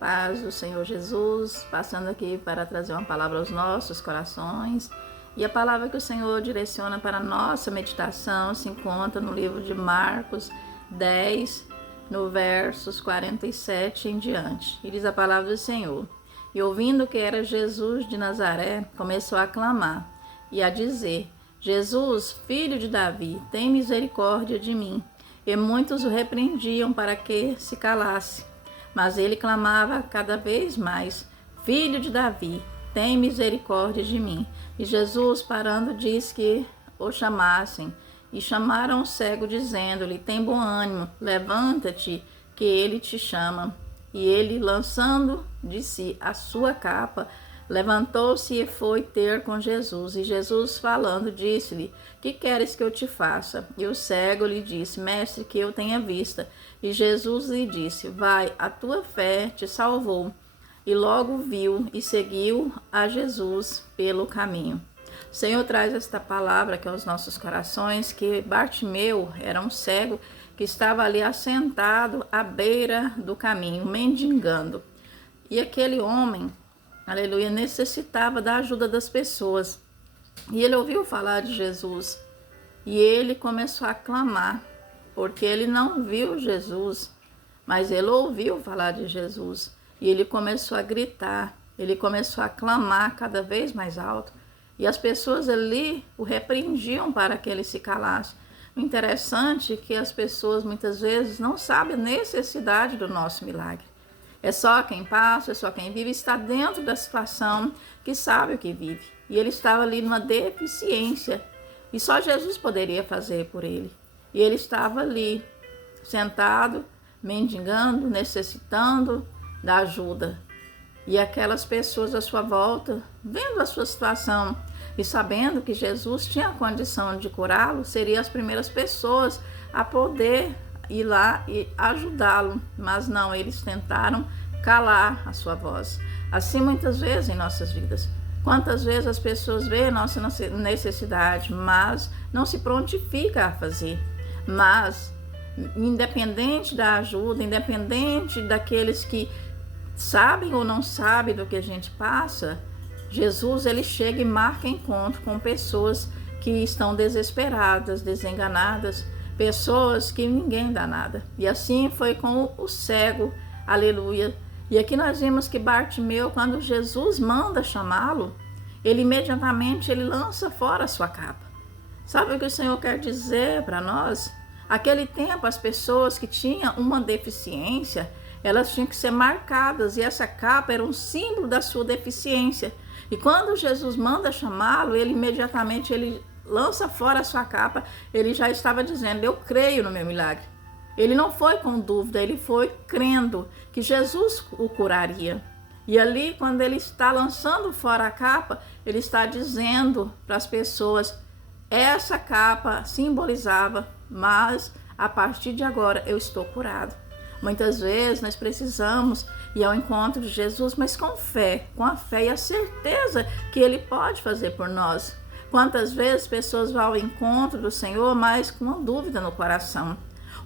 Paz do Senhor Jesus, passando aqui para trazer uma palavra aos nossos corações. E a palavra que o Senhor direciona para a nossa meditação se encontra no livro de Marcos 10, no versos 47 em diante. E diz a palavra do Senhor: E ouvindo que era Jesus de Nazaré, começou a clamar e a dizer: Jesus, filho de Davi, tem misericórdia de mim. E muitos o repreendiam para que se calasse. Mas ele clamava cada vez mais: Filho de Davi, tem misericórdia de mim. E Jesus, parando, disse que o chamassem. E chamaram o cego, dizendo-lhe: Tem bom ânimo, levanta-te, que ele te chama. E ele, lançando de si a sua capa, levantou-se e foi ter com Jesus. E Jesus, falando, disse-lhe: Que queres que eu te faça? E o cego lhe disse: Mestre, que eu tenha vista. E Jesus lhe disse: Vai, a tua fé te salvou. E logo viu e seguiu a Jesus pelo caminho. O Senhor traz esta palavra aqui aos nossos corações, que Bartimeu era um cego que estava ali assentado à beira do caminho, mendigando. E aquele homem, aleluia, necessitava da ajuda das pessoas. E ele ouviu falar de Jesus. E ele começou a clamar, porque ele não viu Jesus, mas ele ouviu falar de Jesus. E ele começou a gritar, ele começou a clamar cada vez mais alto. E as pessoas ali o repreendiam para que ele se calasse. O interessante é que as pessoas muitas vezes não sabem a necessidade do nosso milagre. É só quem passa, é só quem vive, está dentro da situação que sabe o que vive. E ele estava ali numa deficiência. E só Jesus poderia fazer por ele. E ele estava ali, sentado, mendigando, necessitando da ajuda. E aquelas pessoas à sua volta, vendo a sua situação e sabendo que Jesus tinha a condição de curá-lo, seriam as primeiras pessoas a poder ir lá e ajudá-lo. Mas não, eles tentaram calar a sua voz. Assim muitas vezes em nossas vidas. Quantas vezes as pessoas veem a nossa necessidade, mas não se prontifica a fazer. Mas, independente da ajuda, independente daqueles que sabem ou não sabem do que a gente passa, Jesus, ele chega e marca encontro com pessoas que estão desesperadas, desenganadas, pessoas que ninguém dá nada. E assim foi com o cego, aleluia. E aqui nós vimos que Bartimeu, quando Jesus manda chamá-lo, ele imediatamente ele lança fora a sua capa. Sabe o que o Senhor quer dizer para nós? Aquele tempo, as pessoas que tinham uma deficiência, elas tinham que ser marcadas, e essa capa era um símbolo da sua deficiência. E quando Jesus manda chamá-lo, ele imediatamente ele lança fora a sua capa, ele já estava dizendo: eu creio no meu milagre. Ele não foi com dúvida, ele foi crendo que Jesus o curaria. E ali, quando ele está lançando fora a capa, ele está dizendo para as pessoas: essa capa simbolizava, mas a partir de agora eu estou curado. Muitas vezes nós precisamos ir ao encontro de Jesus, mas com fé, com a fé e a certeza que ele pode fazer por nós. Quantas vezes pessoas vão ao encontro do Senhor, mas com uma dúvida no coração.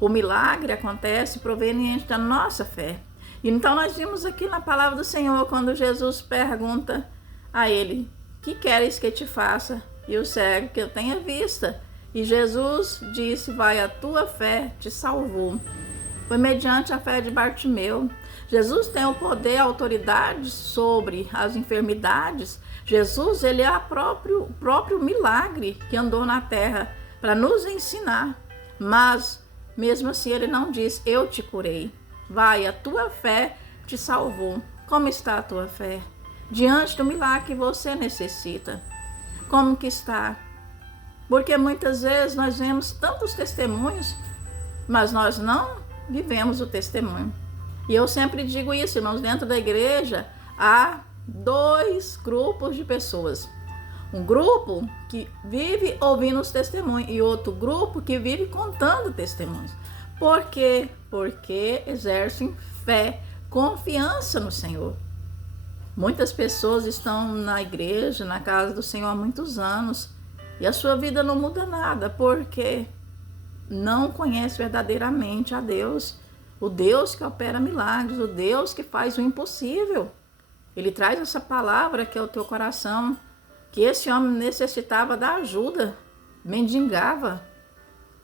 O milagre acontece proveniente da nossa fé. Então nós vimos aqui na palavra do Senhor, quando Jesus pergunta a ele: que queres que te faça? E o cego: que eu tenha vista. E Jesus disse: vai, a tua fé te salvou. Foi mediante a fé de Bartimeu. Jesus tem o poder, a autoridade sobre as enfermidades. Jesus, ele é o próprio milagre que andou na terra para nos ensinar. Mas, mesmo assim, ele não diz: eu te curei. Vai, a tua fé te salvou. Como está a tua fé? Diante do milagre que você necessita. Como que está? Porque muitas vezes nós vemos tantos testemunhos, mas nós não vivemos o testemunho. E eu sempre digo isso, irmãos, dentro da igreja há dois grupos de pessoas. Um grupo que vive ouvindo os testemunhos e outro grupo que vive contando testemunhos. Por quê? Porque exercem fé, confiança no Senhor. Muitas pessoas estão na igreja, na casa do Senhor há muitos anos e a sua vida não muda nada, porque não conhece verdadeiramente a Deus. o Deus que opera milagres, o Deus que faz o impossível. Ele traz essa palavra que é o teu coração, que esse homem necessitava da ajuda, mendigava.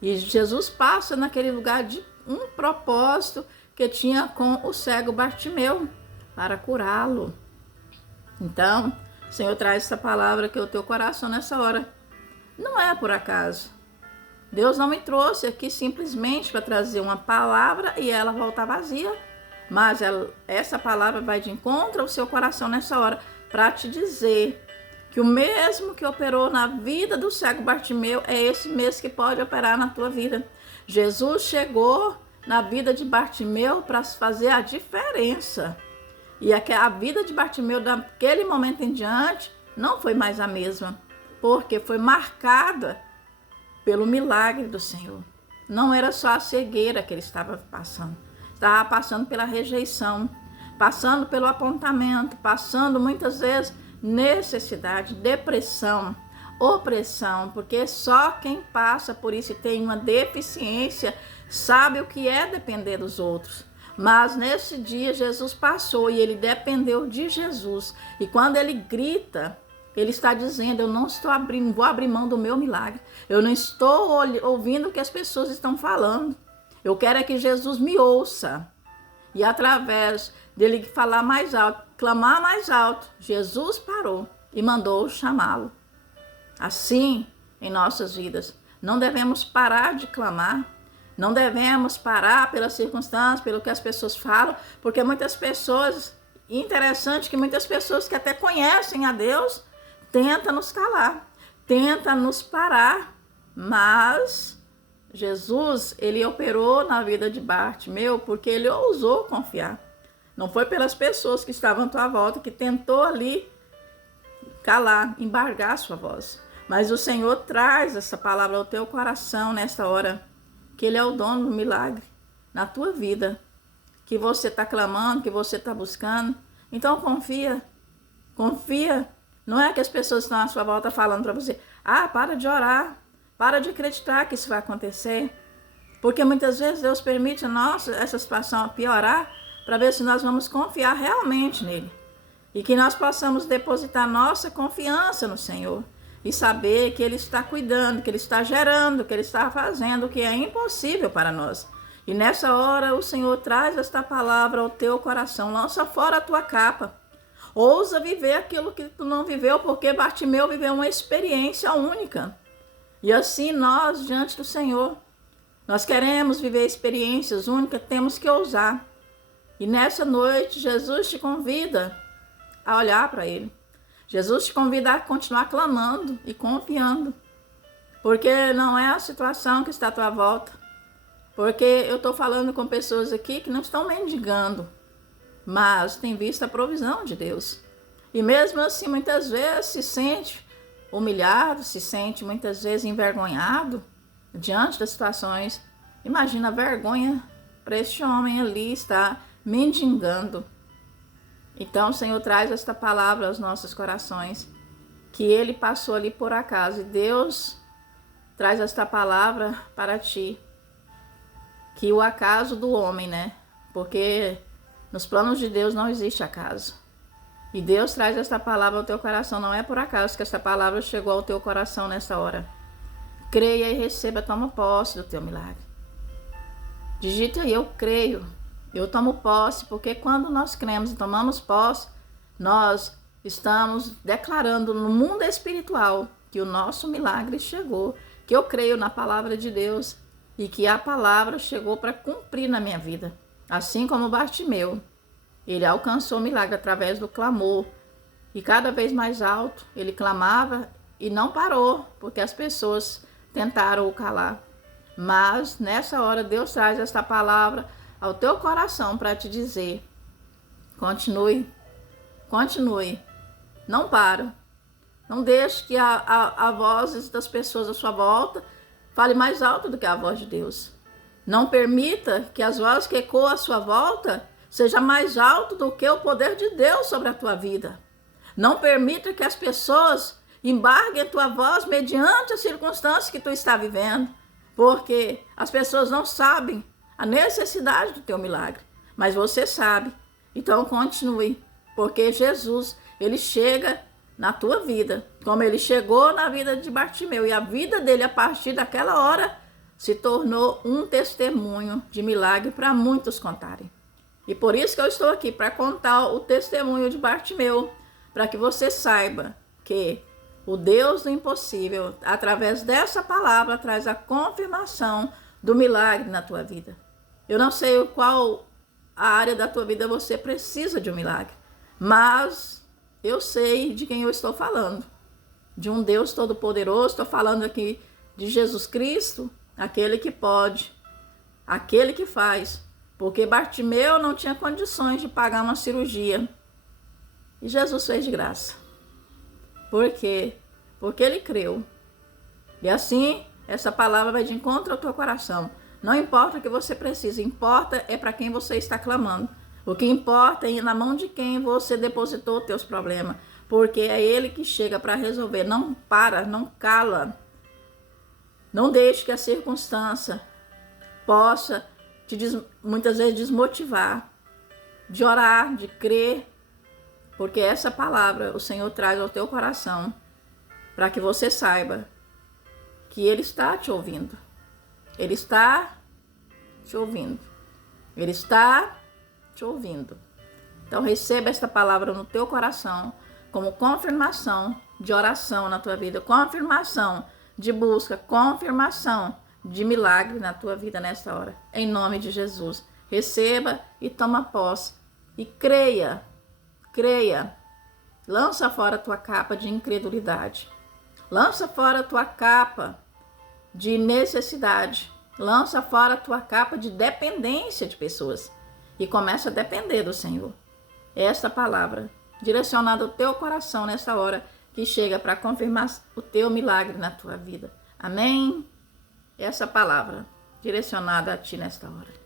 E Jesus passa naquele lugar de um propósito que tinha com o cego Bartimeu, para curá-lo. Então, o Senhor traz essa palavra que é o teu coração nessa hora. Não é por acaso. Deus não me trouxe aqui simplesmente para trazer uma palavra e ela voltar vazia, mas essa palavra vai de encontro ao seu coração nessa hora para te dizer que o mesmo que operou na vida do cego Bartimeu é esse mesmo que pode operar na tua vida. Jesus chegou na vida de Bartimeu para fazer a diferença. E a vida de Bartimeu daquele momento em diante não foi mais a mesma, porque foi marcada pelo milagre do Senhor. Não era só a cegueira que ele estava passando pela rejeição, passando pelo apontamento, passando muitas vezes necessidade, depressão, opressão, porque só quem passa por isso e tem uma deficiência sabe o que é depender dos outros. Mas nesse dia Jesus passou e ele dependeu de Jesus. E quando ele grita, ele está dizendo, eu não estou vou abrir mão do meu milagre. Eu não estou ouvindo o que as pessoas estão falando. Eu quero é que Jesus me ouça. E através dele falar mais alto, clamar mais alto, Jesus parou e mandou chamá-lo. Assim, em nossas vidas, não devemos parar de clamar. Não devemos parar pelas circunstâncias, pelo que as pessoas falam, porque muitas pessoas, interessante que muitas pessoas que até conhecem a Deus, tentam nos calar, tentam nos parar, mas Jesus, ele operou na vida de Bartimeu porque ele ousou confiar. Não foi pelas pessoas que estavam à tua volta que tentou ali calar, embargar a sua voz, mas o Senhor traz essa palavra ao teu coração nesta hora, que ele é o dono do milagre na tua vida, que você está clamando, que você está buscando. Então confia. Não é que as pessoas estão à sua volta falando para você, para de orar, para de acreditar que isso vai acontecer. Porque muitas vezes Deus permite essa situação piorar para ver se nós vamos confiar realmente nele. E que nós possamos depositar nossa confiança no Senhor. E saber que ele está cuidando, que ele está gerando, que ele está fazendo o que é impossível para nós. E nessa hora o Senhor traz esta palavra ao teu coração. Lança fora a tua capa. Ousa viver aquilo que tu não viveu, porque Bartimeu viveu uma experiência única. E assim nós, diante do Senhor, nós queremos viver experiências únicas, temos que ousar. E nessa noite Jesus te convida a olhar para ele. Jesus te convida a continuar clamando e confiando, porque não é a situação que está à tua volta, porque eu estou falando com pessoas aqui que não estão mendigando, mas têm visto a provisão de Deus. E mesmo assim, muitas vezes se sente humilhado, se sente muitas vezes envergonhado diante das situações. Imagina a vergonha para este homem ali estar mendigando. Então o Senhor traz esta palavra aos nossos corações, que ele passou ali por acaso. E Deus traz esta palavra para ti, que o acaso do homem, né? Porque nos planos de Deus não existe acaso. E Deus traz esta palavra ao teu coração. Não é por acaso que esta palavra chegou ao teu coração nessa hora. Creia e receba, toma posse do teu milagre. Digita aí, eu creio. Eu tomo posse, porque quando nós cremos e tomamos posse, nós estamos declarando no mundo espiritual que o nosso milagre chegou, que eu creio na palavra de Deus e que a palavra chegou para cumprir na minha vida. Assim como Bartimeu, ele alcançou o milagre através do clamor e cada vez mais alto ele clamava e não parou, porque as pessoas tentaram o calar. Mas nessa hora Deus traz esta palavra ao teu coração para te dizer, continue, não para, não deixe que a voz das pessoas à sua volta fale mais alto do que a voz de Deus. Não permita que as vozes que ecoam à sua volta seja mais alto do que o poder de Deus sobre a tua vida. Não permita que as pessoas embarguem a tua voz mediante as circunstâncias que tu está vivendo, porque as pessoas não sabem a necessidade do teu milagre, mas você sabe. Então continue, porque Jesus, ele chega na tua vida, como ele chegou na vida de Bartimeu, e a vida dele a partir daquela hora se tornou um testemunho de milagre para muitos contarem. E por isso que eu estou aqui, para contar o testemunho de Bartimeu, para que você saiba que o Deus do impossível, através dessa palavra, traz a confirmação do milagre na tua vida. Eu não sei qual a área da tua vida você precisa de um milagre, mas eu sei de quem eu estou falando. De um Deus todo-poderoso. Estou falando aqui de Jesus Cristo, aquele que pode, aquele que faz. Porque Bartimeu não tinha condições de pagar uma cirurgia. E Jesus fez de graça. Por quê? Porque ele creu. E assim, essa palavra vai de encontro ao teu coração. Não importa o que você precisa, importa é para quem você está clamando. O que importa é na mão de quem você depositou os teus problemas. Porque é ele que chega para resolver. Não para, não cala. Não deixe que a circunstância possa te muitas vezes desmotivar. De orar, de crer. Porque essa palavra o Senhor traz ao teu coração. Para que você saiba que ele está te ouvindo. Ele está te ouvindo. Ele está te ouvindo. Então receba esta palavra no teu coração como confirmação de oração na tua vida, confirmação de busca, confirmação de milagre na tua vida nesta hora. Em nome de Jesus. Receba e toma posse. E creia, creia. Lança fora a tua capa de incredulidade. Lança fora a tua capa de necessidade. Lança fora a tua capa de dependência de pessoas. E começa a depender do Senhor. Esta palavra direcionada ao teu coração nessa hora que chega para confirmar o teu milagre na tua vida. Amém? Essa palavra direcionada a ti nesta hora.